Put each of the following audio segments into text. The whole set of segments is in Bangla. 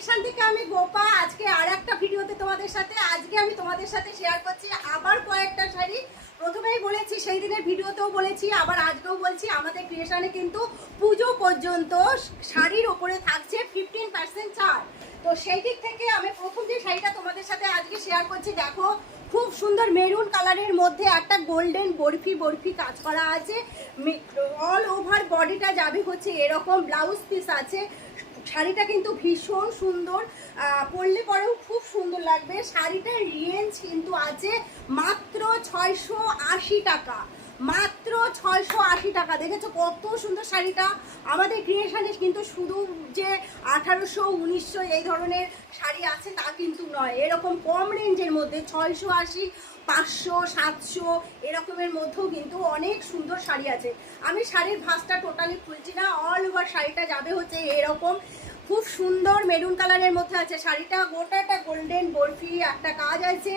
ক্রিয়েশন থেকে আমি গোপা। আজকে আর একটা ভিডিওতে তোমাদের সাথে শেয়ার করছি আবার কয়েকটা শাড়ি। প্রথমেই বলেছি, সেই দিনের ভিডিওতেও বলেছি, আবার আজকেও বলছি, আমাদের ক্রিয়েশনে কিন্তু পুজো পর্যন্ত শাড়ির ওপরে থাকছে 15% ছাড়। তো সেই দিক থেকে আমি প্রথম যে শাড়িটা তোমাদের সাথে আজকে শেয়ার করছি, দেখো খুব সুন্দর মেরুন কালারের মধ্যে একটা গোল্ডেন বরফি কাজ করা আছে। অল ওভার বডিটা যাবে হচ্ছে এরকম, ব্লাউজ পিস আছে। শাড়িটা কিন্তু ভীষণ সুন্দর, পরলে পরেও খুব সুন্দর লাগবে। শাড়িটার রেঞ্জ কিন্তু আছে মাত্র 680 টাকা, মাত্র 680 টাকা। দেখেছো কত সুন্দর শাড়িটা? আমাদের ক্রিয়েশনে কিন্তু শুধু যে 1800 1900 এই ধরনের শাড়ি আছে তা কিন্তু নয়, এরকম কম রেঞ্জের মধ্যে 680 500 700 এরকমের মধ্যেও কিন্তু অনেক সুন্দর শাড়ি আছে। আমি শাড়ির ভাঁজটা টোটালি খুলছি না, অল ওভার শাড়িটা যাবে হচ্ছে এরকম, খুব সুন্দর মেরুন কালারের মধ্যে আছে শাড়িটা। গোটাটা গোল্ডেন বরফি একটা কাজ আছে,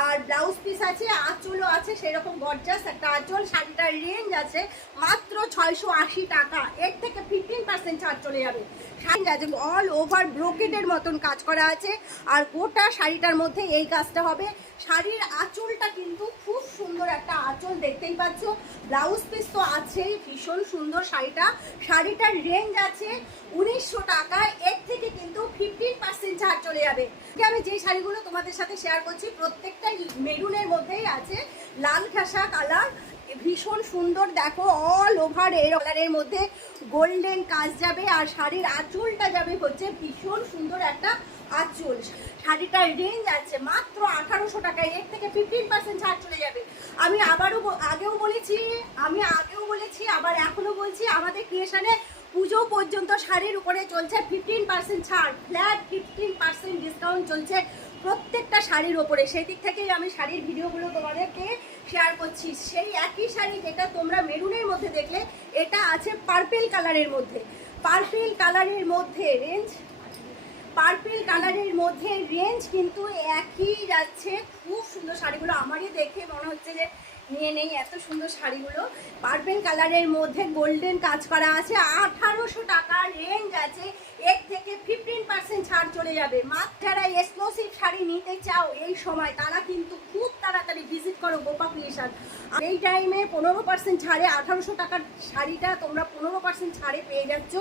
আর ব্লাউজ পিস আছে, আঁচলও আছে সেরকম গর্জাস একটা আঁচল। শাড়িটার রেঞ্জ আছে মাত্র 680 টাকা, এর থেকে 15% ছাড় চলে যাবে। শাড়ি আছে অল ওভার ব্রোকেটের মতন কাজ করা আছে, আর গোটা শাড়িটার মধ্যে এই কাজটা হবে। শাড়ির আঁচলটা কিন্তু খুব সুন্দর একটা আঁচল, দেখতেই পাচ্ছ। ব্লাউজ পিস তো আছেই, ভীষণ সুন্দর শাড়িটা। শাড়িটার রেঞ্জ আছে 1900 টাকা, এর থেকে কিন্তু 15% ছাড় চলে যাবে। আমি যে শাড়িগুলো তোমাদের সাথে শেয়ার করছি প্রত্যেকটা মেরুনের মধ্যেই আছে, লাল ঘাসা কালার, ভীষণ সুন্দর। দেখো অল ওভার এর কালারের মধ্যে গোল্ডেন কাজ যাবে, আর শাড়ির আঁচলটা যাবে হচ্ছে ভীষণ সুন্দর একটা আঁচল। শাড়িটার রেঞ্জ আছে মাত্র 1800 টাকায়, এর থেকে 15% ছাড় চলে যাবে। আমি আগেও বলেছি, আবার এখনো বলছি, আমাদের ক্রিয়েশনে পুজো পর্যন্ত শাড়ির উপরে চলছে 15% ছাড়, ফ্ল্যাট 15% ডিসকাউন্ট চলছে প্রত্যেকটা শাড়ির ওপরে। সেই দিক থেকেই আমি শাড়ির ভিডিওগুলো তোমাদেরকে শেয়ার করছি। সেই একই শাড়ি যেটা তোমরা মেরুনের মধ্যে দেখলে, এটা আছে পার্পেল কালারের মধ্যে। পার্পেল কালারের মধ্যে রেঞ্জ কিন্তু একই যাচ্ছে। খুব সুন্দর শাড়িগুলো, আমারই দেখে মনে হচ্ছে যে নিয়ে নেই, এত সুন্দর শাড়িগুলো। পার্পেল কালারের মধ্যে গোল্ডেন কাজ করা আছে, 1800 টাকা রেঞ্জ আছে, এর থেকে 15% ছাড় চলে যাবে। মাত্র যারা এক্সক্লুসিভ শাড়ি নিতে চাও এই সময়, তারা কিন্তু খুব তাড়াতাড়ি ভিজিট করো গোপা ক্রিয়েশন। এই টাইমে 15% ছাড়ে 1800 টাকার শাড়িটা তোমরা 15% ছাড়ে পেয়ে যাচ্ছ,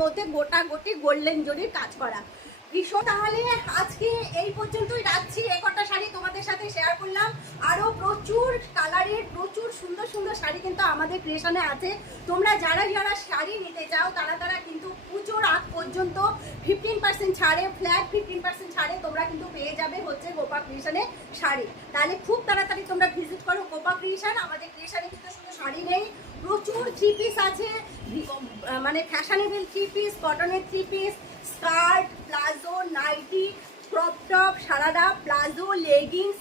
মধ্যে গোটি গোল্ডেন জরির কাজ করা। তাহলে আজকে এই পর্যন্তই রাখছি। একটা শাড়ি তোমাদের সাথে শেয়ার করলাম, আরো প্রচুর কালারের প্রচুর সুন্দর সুন্দর শাড়ি কিন্তু আমাদের ক্রিয়েশনে আছে। তোমরা যারা শাড়ি নিতে চাও তারা কিন্তু পুজোর আগ পর্যন্ত 15% ছাড়ে, ফ্ল্যাট 15% ছাড়ে তোমরা কিন্তু পেয়ে যাবে হচ্ছে গোপা ক্রিয়েশনে শাড়ি। তাহলে খুব তাড়াতাড়ি তোমরা ভিজিট করো গোপা ক্রিয়েশন। আমাদের ক্রিয়েশনে কিন্তু শুধু শাড়ি নেই, প্রচুর থ্রি পিস আছে, মানে ফ্যাশনেবল থ্রি পিস, কটনের three piece, skirt, palazzo, nightie, crop top, sharara, palazzo, leggings,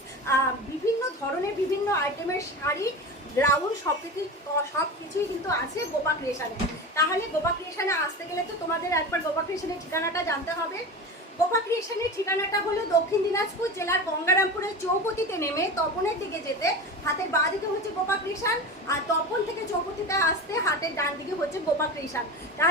বিভিন্ন ধরনের বিভিন্ন আইটেমের শাড়ি, গ্রাউন্ড সব কিছুই কিন্তু আছে গোপা ক্রিয়েশনে। তাহলে গোপা ক্রিয়েশনে আসতে গেলে তো তোমাদের একবার গোপা ক্রিয়েশনের ঠিকানাটা জানতে হবে। গোপা ক্রিয়েশনের ঠিকানাটা হলো দক্ষিণ দিনাজপুর জেলার গঙ্গারামপুরের চৌপতিতে নেমে তপনের দিকে যেতে হাতের বাঁ দিকে হচ্ছে গোপা ক্রিয়েশন, আর তপন থেকে চৌপতিতে আসতে হাতের ডান দিকে হচ্ছে গোপা ক্রিয়েশন। তাহলে